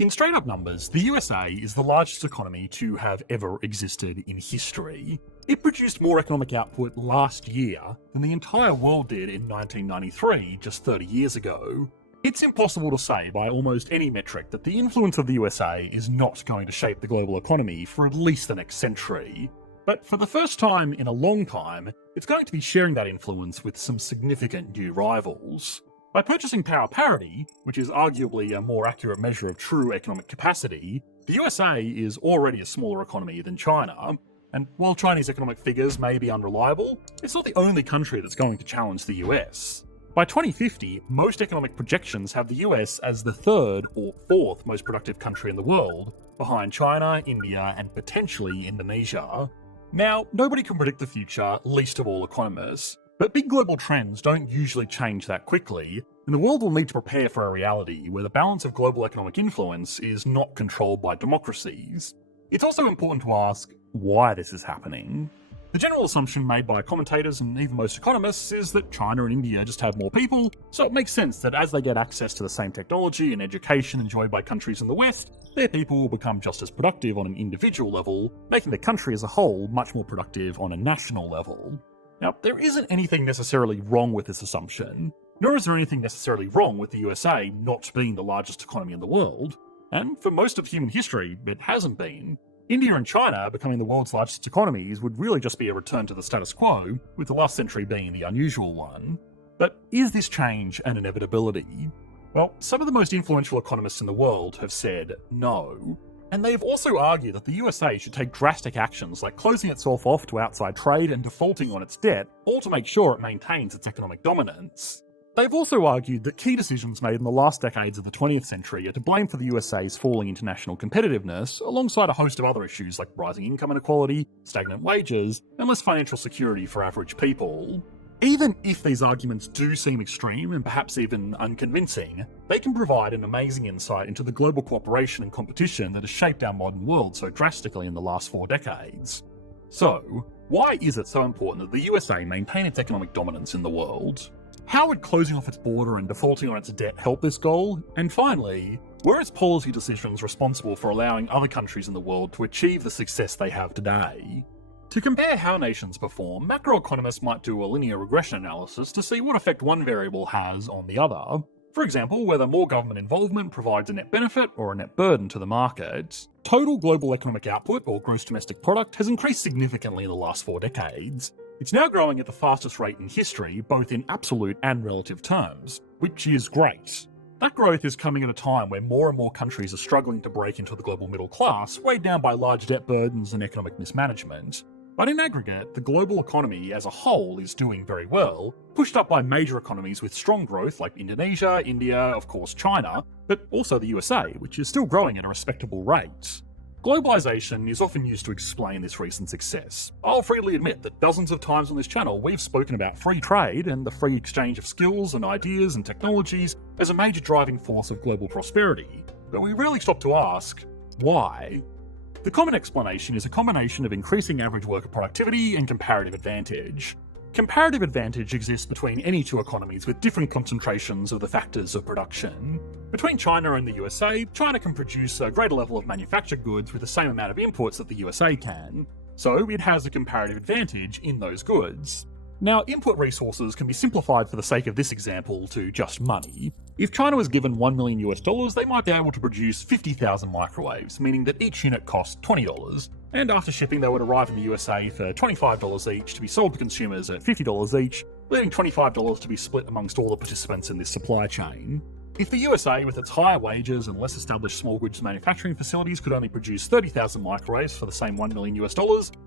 In straight up numbers, the USA is the largest economy to have ever existed in history. It produced more economic output last year than the entire world did in 1993, just 30 years ago. It's impossible to say by almost any metric that the influence of the USA is not going to shape the global economy for at least the next century. But for the first time in a long time, it's going to be sharing that influence with some significant new rivals. By purchasing power parity, which is arguably a more accurate measure of true economic capacity, the USA is already a smaller economy than China. And while Chinese economic figures may be unreliable, it's not the only country that's going to challenge the US. By 2050, most economic projections have the US as the third or fourth most productive country in the world, behind China, India, and potentially Indonesia. Now, nobody can predict the future, least of all economists, but big global trends don't usually change that quickly, and the world will need to prepare for a reality where the balance of global economic influence is not controlled by democracies. It's also important to ask why this is happening. The general assumption made by commentators and even most economists is that China and India just have more people, so it makes sense that as they get access to the same technology and education enjoyed by countries in the West, their people will become just as productive on an individual level, making the country as a whole much more productive on a national level. Now, there isn't anything necessarily wrong with this assumption, nor is there anything necessarily wrong with the USA not being the largest economy in the world, and for most of human history, it hasn't been. India and China becoming the world's largest economies would really just be a return to the status quo, with the last century being the unusual one. But is this change an inevitability? Well, some of the most influential economists in the world have said no. And they've also argued that the USA should take drastic actions like closing itself off to outside trade and defaulting on its debt, all to make sure it maintains its economic dominance. They've also argued that key decisions made in the last decades of the 20th century are to blame for the USA's falling international competitiveness, alongside a host of other issues like rising income inequality, stagnant wages, and less financial security for average people. Even if these arguments do seem extreme and perhaps even unconvincing, they can provide an amazing insight into the global cooperation and competition that has shaped our modern world so drastically in the last 4 decades. So, why is it so important that the USA maintain its economic dominance in the world? How would closing off its border and defaulting on its debt help this goal? And finally, were its policy decisions responsible for allowing other countries in the world to achieve the success they have today? To compare how nations perform, macroeconomists might do a linear regression analysis to see what effect one variable has on the other. For example, whether more government involvement provides a net benefit or a net burden to the market. Total global economic output, or gross domestic product, has increased significantly in the last 4 decades. It's now growing at the fastest rate in history, both in absolute and relative terms, which is great. That growth is coming at a time where more and more countries are struggling to break into the global middle class, weighed down by large debt burdens and economic mismanagement. But in aggregate, the global economy as a whole is doing very well, pushed up by major economies with strong growth like Indonesia, India, of course China, but also the USA, which is still growing at a respectable rate. Globalization is often used to explain this recent success. I'll freely admit that dozens of times on this channel we've spoken about free trade and the free exchange of skills and ideas and technologies as a major driving force of global prosperity, but we rarely stop to ask, why? The common explanation is a combination of increasing average worker productivity and comparative advantage. Comparative advantage exists between any two economies with different concentrations of the factors of production. Between China and the USA, China can produce a greater level of manufactured goods with the same amount of inputs that the USA can, so it has a comparative advantage in those goods. Now, input resources can be simplified for the sake of this example to just money. If China was given $1 million US, they might be able to produce 50,000 microwaves, meaning that each unit costs $20, and after shipping they would arrive in the USA for $25 each to be sold to consumers at $50 each, leaving $25 to be split amongst all the participants in this supply chain. If the USA, with its higher wages and less established small goods manufacturing facilities, could only produce 30,000 microwaves for the same $1 million US,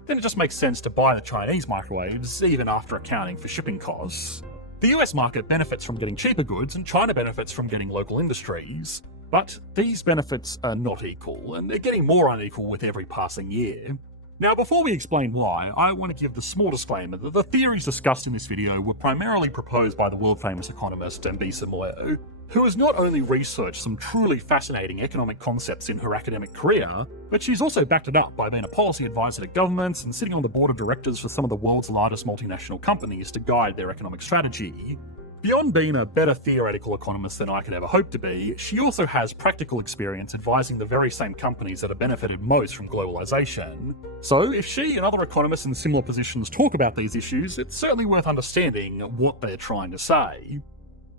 then it just makes sense to buy the Chinese microwaves, even after accounting for shipping costs. The US market benefits from getting cheaper goods, and China benefits from getting local industries. But these benefits are not equal, and they're getting more unequal with every passing year. Now, before we explain why, I want to give the small disclaimer that the theories discussed in this video were primarily proposed by the world-famous economist Envision, who has not only researched some truly fascinating economic concepts in her academic career, but she's also backed it up by being a policy advisor to governments and sitting on the board of directors for some of the world's largest multinational companies to guide their economic strategy. Beyond being a better theoretical economist than I could ever hope to be, she also has practical experience advising the very same companies that have benefited most from globalization. So if she and other economists in similar positions talk about these issues, it's certainly worth understanding what they're trying to say.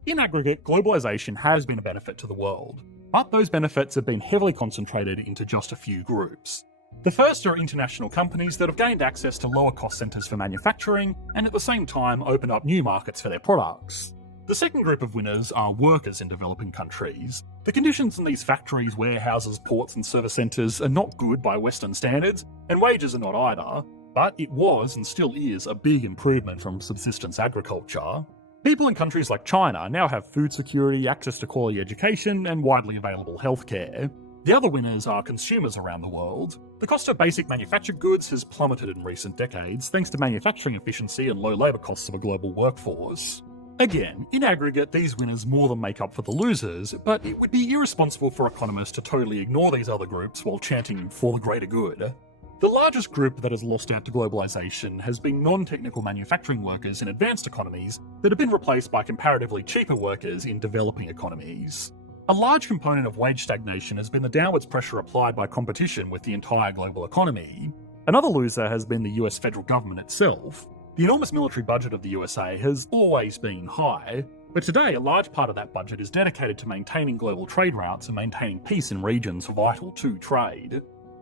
In aggregate, globalization has been a benefit to the world, but those benefits have been heavily concentrated into just a few groups. The first are international companies that have gained access to lower cost centres for manufacturing and at the same time opened up new markets for their products. The second group of winners are workers in developing countries. The conditions in these factories, warehouses, ports and service centres are not good by Western standards, and wages are not either, but it was and still is a big improvement from subsistence agriculture. People in countries like China now have food security, access to quality education and widely available healthcare. The other winners are consumers around the world. The cost of basic manufactured goods has plummeted in recent decades thanks to manufacturing efficiency and low labour costs of a global workforce. Again, in aggregate, these winners more than make up for the losers, but it would be irresponsible for economists to totally ignore these other groups while chanting for the greater good. The largest group that has lost out to globalisation has been non-technical manufacturing workers in advanced economies that have been replaced by comparatively cheaper workers in developing economies. A large component of wage stagnation has been the downwards pressure applied by competition with the entire global economy. Another loser has been the US federal government itself. The enormous military budget of the USA has always been high, but today a large part of that budget is dedicated to maintaining global trade routes and maintaining peace in regions vital to trade.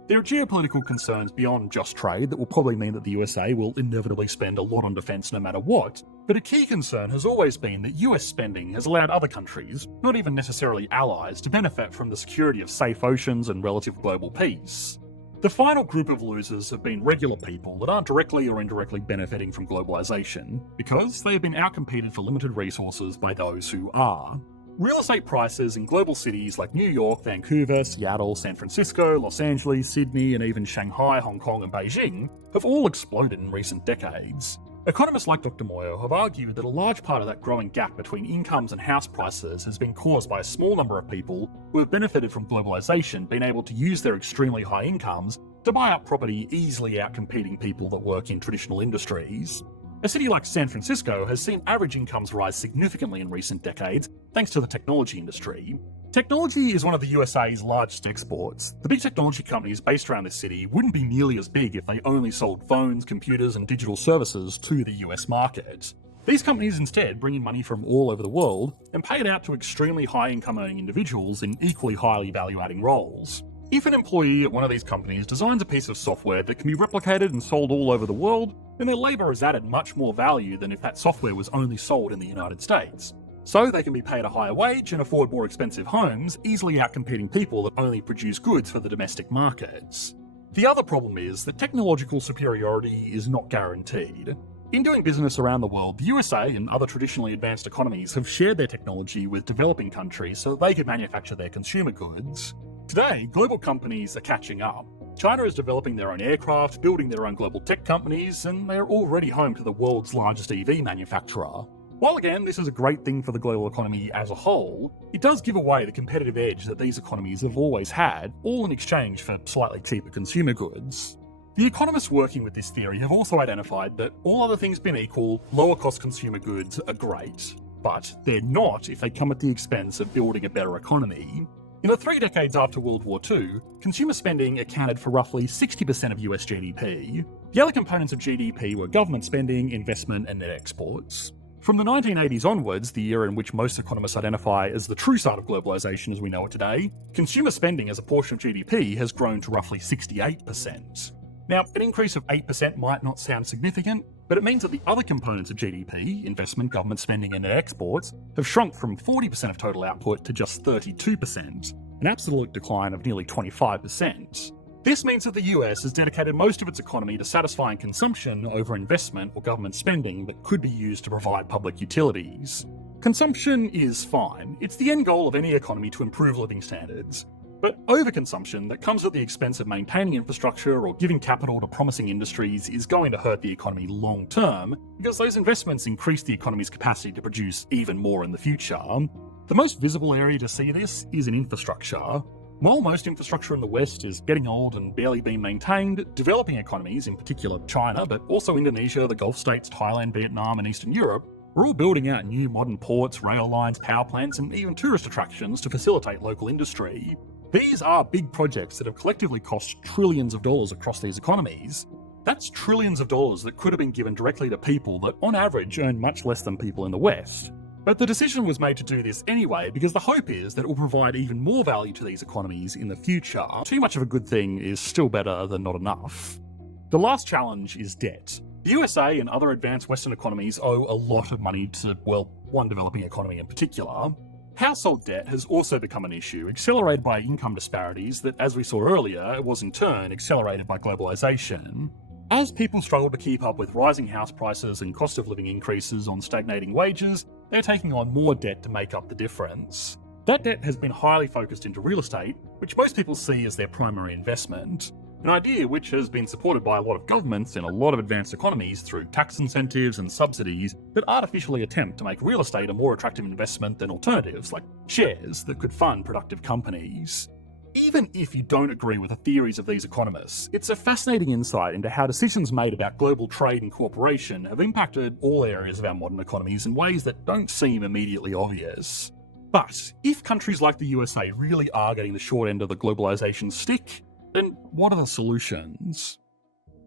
There are geopolitical concerns beyond just trade that will probably mean that the USA will inevitably spend a lot on defence no matter what, but a key concern has always been that US spending has allowed other countries, not even necessarily allies, to benefit from the security of safe oceans and relative global peace. The final group of losers have been regular people that aren't directly or indirectly benefiting from globalisation, because they have been outcompeted for limited resources by those who are. Real estate prices in global cities like New York, Vancouver, Seattle, San Francisco, Los Angeles, Sydney, and even Shanghai, Hong Kong, and Beijing have all exploded in recent decades. Economists like Dr. Moyo have argued that a large part of that growing gap between incomes and house prices has been caused by a small number of people who have benefited from globalisation being able to use their extremely high incomes to buy up property, easily outcompeting people that work in traditional industries. A city like San Francisco has seen average incomes rise significantly in recent decades thanks to the technology industry. Technology is one of the USA's largest exports. The big technology companies based around this city wouldn't be nearly as big if they only sold phones, computers, and digital services to the US market. These companies instead bring in money from all over the world and pay it out to extremely high income earning individuals in equally highly value adding roles. If an employee at one of these companies designs a piece of software that can be replicated and sold all over the world, then their labour is added much more value than if that software was only sold in the United States. So they can be paid a higher wage and afford more expensive homes, easily outcompeting people that only produce goods for the domestic markets. The other problem is that technological superiority is not guaranteed. In doing business around the world, the USA and other traditionally advanced economies have shared their technology with developing countries so they could manufacture their consumer goods. Today, global companies are catching up. China is developing their own aircraft, building their own global tech companies, and they're already home to the world's largest EV manufacturer. While again, this is a great thing for the global economy as a whole, it does give away the competitive edge that these economies have always had, all in exchange for slightly cheaper consumer goods. The economists working with this theory have also identified that, all other things being equal, lower cost consumer goods are great. But they're not if they come at the expense of building a better economy. In the 3 decades after World War II, consumer spending accounted for roughly 60% of US GDP. The other components of GDP were government spending, investment, and net exports. From the 1980s onwards, the era in which most economists identify as the true start of globalisation as we know it today, consumer spending as a portion of GDP has grown to roughly 68%. Now, an increase of 8% might not sound significant, but it means that the other components of GDP, investment, government spending, and net exports, have shrunk from 40% of total output to just 32%, an absolute decline of nearly 25%. This means that the US has dedicated most of its economy to satisfying consumption over investment or government spending that could be used to provide public utilities. Consumption is fine. It's the end goal of any economy to improve living standards. But overconsumption that comes at the expense of maintaining infrastructure or giving capital to promising industries is going to hurt the economy long term, because those investments increase the economy's capacity to produce even more in the future. The most visible area to see this is in infrastructure. While most infrastructure in the West is getting old and barely being maintained, developing economies, in particular China, but also Indonesia, the Gulf states, Thailand, Vietnam, and Eastern Europe, We're all building out new modern ports, rail lines, power plants, and even tourist attractions to facilitate local industry. These are big projects that have collectively cost trillions of dollars across these economies. That's trillions of dollars that could have been given directly to people that on average earn much less than people in the West. But the decision was made to do this anyway because the hope is that it will provide even more value to these economies in the future. Too much of a good thing is still better than not enough. The last challenge is debt. The USA and other advanced Western economies owe a lot of money to, well, one developing economy in particular. Household debt has also become an issue, accelerated by income disparities that, as we saw earlier, was in turn accelerated by globalization. As people struggle to keep up with rising house prices and cost of living increases on stagnating wages, they're taking on more debt to make up the difference. That debt has been highly focused into real estate, which most people see as their primary investment. An idea which has been supported by a lot of governments in a lot of advanced economies through tax incentives and subsidies that artificially attempt to make real estate a more attractive investment than alternatives like shares that could fund productive companies. Even if you don't agree with the theories of these economists, it's a fascinating insight into how decisions made about global trade and cooperation have impacted all areas of our modern economies in ways that don't seem immediately obvious. But if countries like the USA really are getting the short end of the globalization stick, then what are the solutions?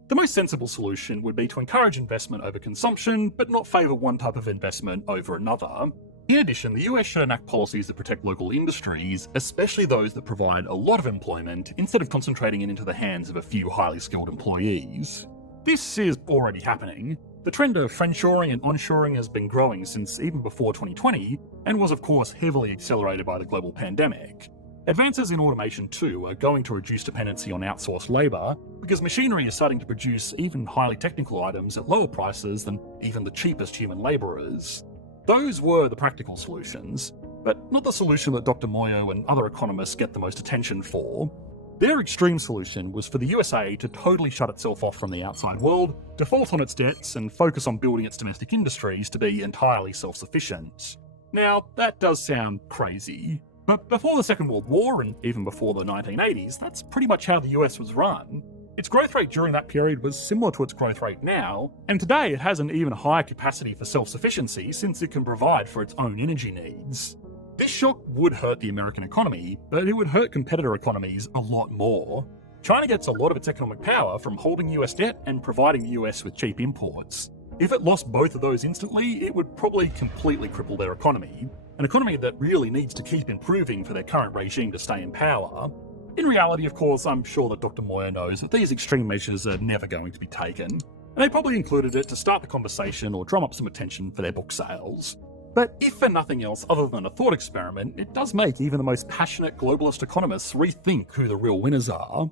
The most sensible solution would be to encourage investment over consumption, but not favour one type of investment over another. In addition, the US should enact policies that protect local industries, especially those that provide a lot of employment, instead of concentrating it into the hands of a few highly skilled employees. This is already happening. The trend of friendshoring and onshoring has been growing since even before 2020, and was of course heavily accelerated by the global pandemic. Advances in automation too are going to reduce dependency on outsourced labour, because machinery is starting to produce even highly technical items at lower prices than even the cheapest human labourers. Those were the practical solutions, but not the solution that Dr. Moyo and other economists get the most attention for. Their extreme solution was for the USA to totally shut itself off from the outside world, default on its debts, and focus on building its domestic industries to be entirely self-sufficient. Now, that does sound crazy. But before the Second World War, and even before the 1980s, that's pretty much how the US was run. Its growth rate during that period was similar to its growth rate now, and today it has an even higher capacity for self-sufficiency since it can provide for its own energy needs. This shock would hurt the American economy, but it would hurt competitor economies a lot more. China gets a lot of its economic power from holding US debt and providing the US with cheap imports. If it lost both of those instantly, it would probably completely cripple their economy. An economy that really needs to keep improving for their current regime to stay in power. In reality, of course, I'm sure that Dr. Moyo knows that these extreme measures are never going to be taken, and they probably included it to start the conversation or drum up some attention for their book sales. But if for nothing else other than a thought experiment, it does make even the most passionate globalist economists rethink who the real winners are.